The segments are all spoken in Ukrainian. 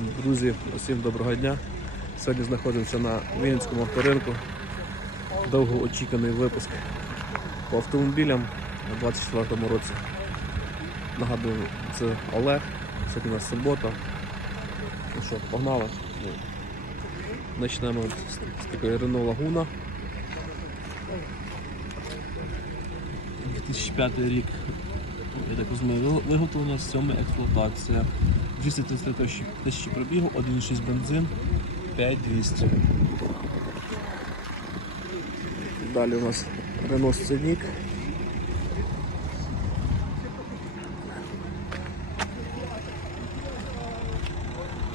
Друзі, усім доброго дня. Сьогодні знаходимося на Вінницькому авторинку. Довгоочікуваний випуск по автомобілям у 2024 році. Нагадую, це Олег. Сьогодні у нас субота. Ну що, погнали. Почнемо з, такої Renault Laguna. 2005 рік. Я так розумію, ви- виготовлення, сьома експлуатація. 233 тисячі тисячі пробігу, 1,6 бензин, 5200. Далі у нас Renault Scenic.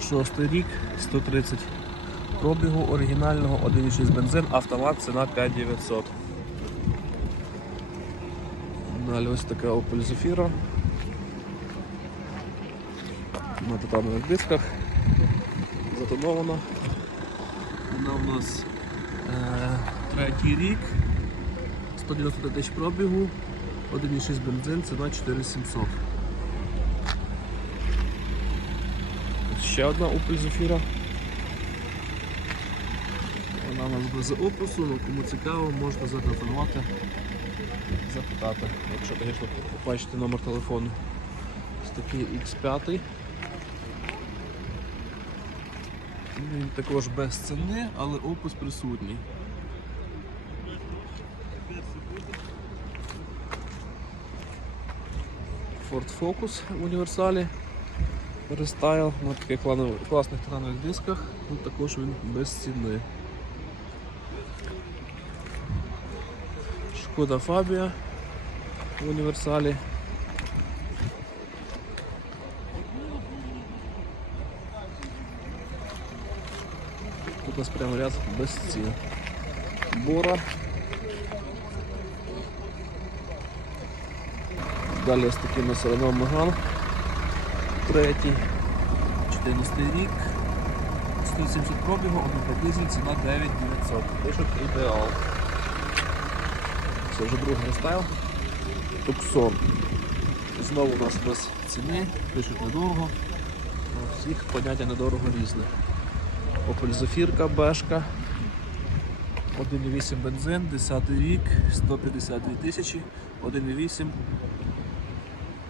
Шостий рік, 130 пробігу оригінального, 1,6 бензин, автомат, ціна 5900. Далі ось така Opel Zafira. На титанових дисках. Затонована. Вона у нас е, третій рік. 190 тисяч пробігу, 1,6 бензин, ціна 4700. Ще одна Opel Zafira. Вона у нас без опису, але кому цікаво, можна зателефонувати запитати, якщо, звісно, побачите номер телефону. Ось такий X5. Він також без ціни, але опис присутній. Ford Focus в універсалі. Рестайл на таких класних титанових дисках. Тут також він без ціни. Шкода Фабія в універсалі. Тут у нас прямо ряд без цін. Бора. Далі ось такий у нас Renault Megane. Третій. 14 рік. 170 пробігу, 1 дизель, ціна 9900. Пишуть ідеал. Це вже другий рестайл. Туксон. Знову у нас без ціни, пишуть недорого. У всіх поняття недорого різне. Opel Zafirka, Бешка. 1,8 бензин, 10 рік, 152 тисячі, 1,8.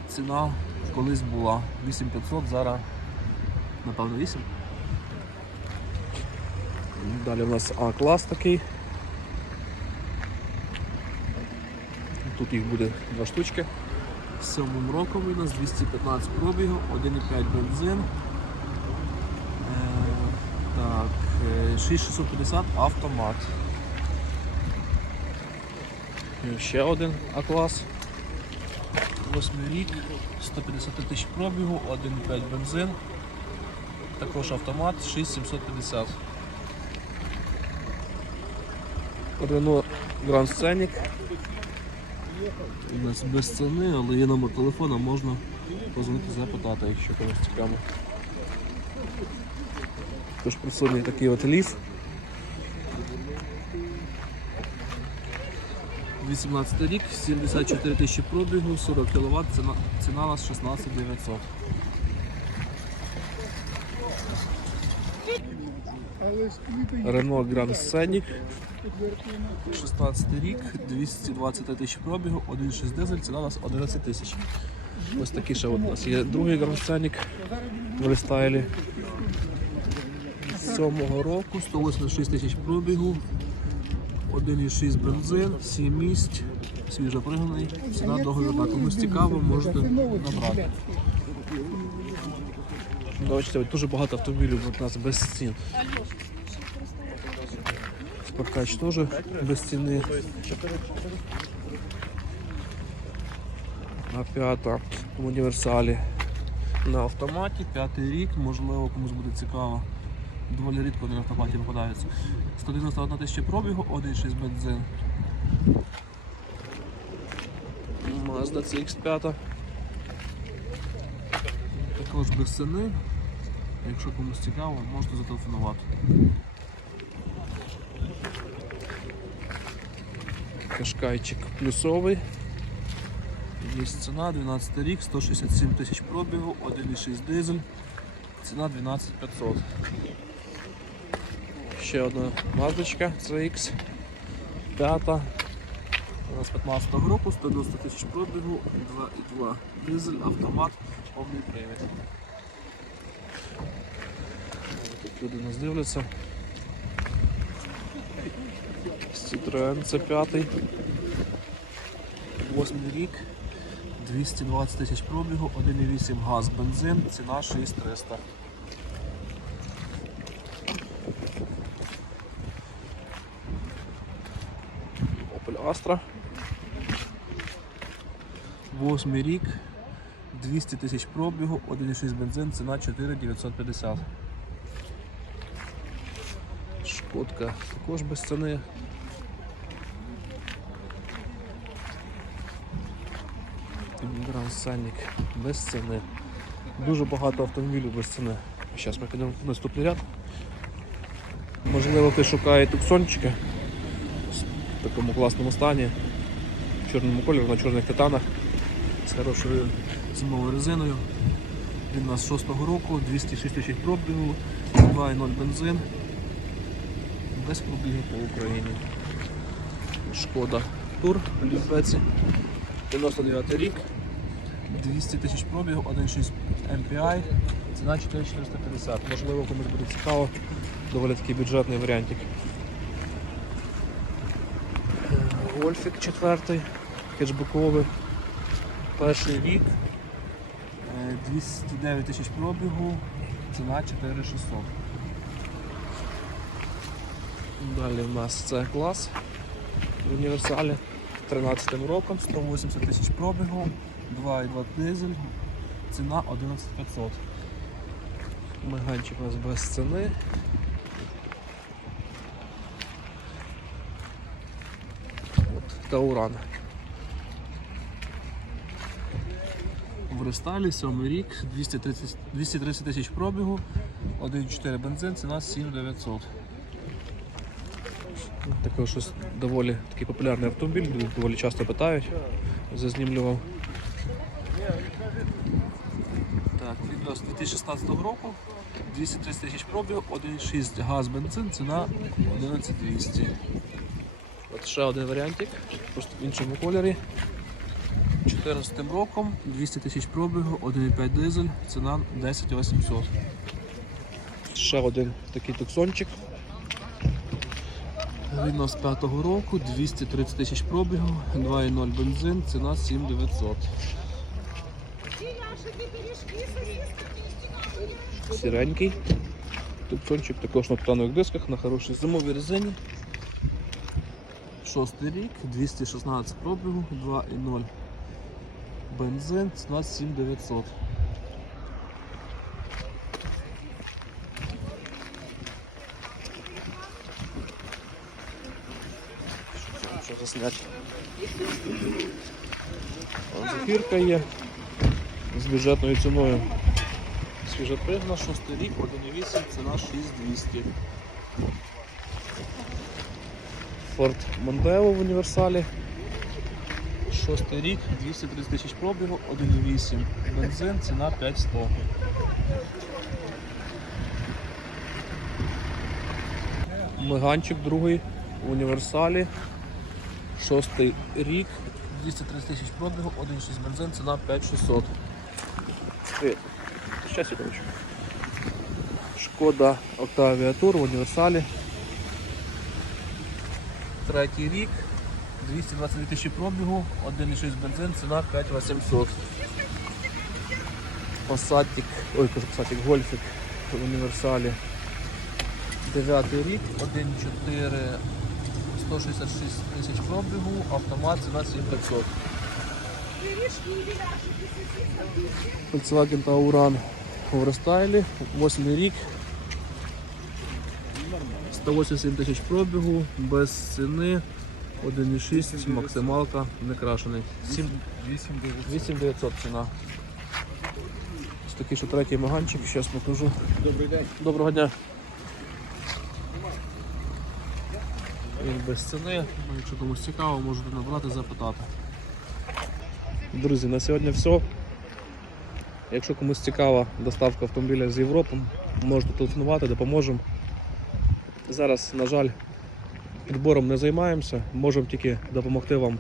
Ціна колись була 8500, зараз напевно 8. Далі у нас А-клас такий. Тут їх буде два штучки. Сьомим роком у нас 215 пробігу, 1,5 бензин. Е, так, е, 6650 автомат. І Ще один А-клас. Восьмий рік, 150 тисяч пробігу, 1,5 бензин. Також автомат 6750. Renault Grand Scenic. У нас без ціни, але є номер телефона, можна позвонити запитати, якщо комусь цікаво. Тож присутній такий от ліф. 18 рік, 74 тисячі пробігу, 40 кВт, ціна, ціна у нас 16 900. Renault Grand Scenic, 16 рік, 220 тисяч пробігу, 1,6 дизель, ціна у нас 11 тисяч. Ось такий ще у нас є другий Grand Scenic в рестайлі. З 7 року, 186 тисяч пробігу, 1,6 бензин, 7 місць, свіжопригнаний, ціна договірна. Комусь цікаво, можете набрати. Бачите, дуже багато автомобілів у нас без цін. Спаркач теж без ціни. А п'ята в універсалі на автоматі, п'ятий рік, можливо, комусь буде цікаво. Доволі рідко вони на автоматі випадаються. 191 тисяча пробігу, 1,6 бензин. Mazda CX5. Також без ціни. Якщо комусь цікаво, можете зателефонувати. Кашкайчик плюсовий. Є ціна, 12 рік, 167 тисяч пробігу, 1,6 дизель. Ціна 12500. Ще одна маздочка CX. П'ята. У нас 15 року, 190 тисяч пробігу, 2,2 дизель, автомат, повний привід. Тут люди нас дивляться. Citroen c 5 Восьмий рік, 220 тисяч пробігу, 1,8 газ, бензин, ціна 6300. Astra. Восьмий рік, 200 тисяч пробігу, 1,6 бензин, ціна 4950. Шкодка також без ціни. Гранд без ціни. Дуже багато автомобілів без ціни. Зараз ми підемо в наступний ряд. Можливо, ти шукає туксончика в такому класному стані, чорному кольорі, на чорних титанах з хорошою зимовою резиною. Він у нас 6-го року, 206 тисяч пробігу, 2,0 бензин. Без пробігу по Україні. Шкода Тур Лівеці. 99 рік. 200 тисяч пробігу, 1,6 MPI, ціна 4450. Можливо, комусь буде цікаво. Доволі такий бюджетний варіантик. Е, Гольфік четвертий, хетчбековий. Перший рік. Е, 209 тисяч пробігу, ціна 4600. Далі в нас це клас в універсалі 13 роком, 180 тисяч пробігу, 2,2 дизель, ціна 11500. Меганчик у нас без ціни. От, Тауран. В 7 рік, 230 230 тисяч пробігу, 1,4 бензин, ціна 7900. Також щось доволі такий популярний автомобіль, доволі часто питають. Зазнімлював. Так, у нас 2016 року, 230 тисяч пробігу, 1,6 газ бензин, ціна 11200. От ще один варіантик, просто в іншому кольорі. 14 роком, 200 тисяч пробігу, 1,5 дизель, ціна 10800. Ще один такий туксончик. Він у нас 5-го року, 230 тисяч пробігу, 2,0 бензин, ціна 7900. Сіренький. Тупчончик також на птанових дисках, на хорошій зимовій резині. Шостий рік, 216 пробігу, 2,0 бензин, ціна 7900. Що засняти? Вон Зефірка є з бюджетною ціною. Свіжопригна, 6 рік, 1,8, ціна 6200. Ford Mondeo в універсалі. 6 рік, 230 тисяч пробігу, 1,8 бензин, ціна 5100. Меганчик другий в універсалі. Шостий рік, 230 тисяч пробігу, 1,6 бензин, ціна 5600. Привіт. Ще секундочку. Шкода Tour в універсалі. Третій рік, 222 тисячі пробігу, 1,6 бензин, ціна 5800. Пасатик, ой, кажу Пасатик, Гольфик в універсалі. Дев'ятий рік, 1,4 166 тисяч пробігу, автомат ціна 7500. Volkswagen Tauran в рестайлі, 8 рік. 187 тисяч пробігу, без ціни, 1,6, максималка, не крашений. 7 8900 ціна. Ось такий ще третій маганчик, зараз покажу. Добрий день. Доброго дня. Він без ціни, ну, якщо комусь цікаво, можете набрати, запитати. Друзі, на сьогодні все. Якщо комусь цікава доставка автомобіля з Європи, можете телефонувати, допоможемо. Зараз, на жаль, підбором не займаємося, можемо тільки допомогти вам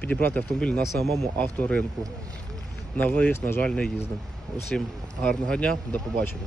підібрати автомобіль на самому авторинку. На виїзд, на жаль, не їздимо. Усім гарного дня, до побачення.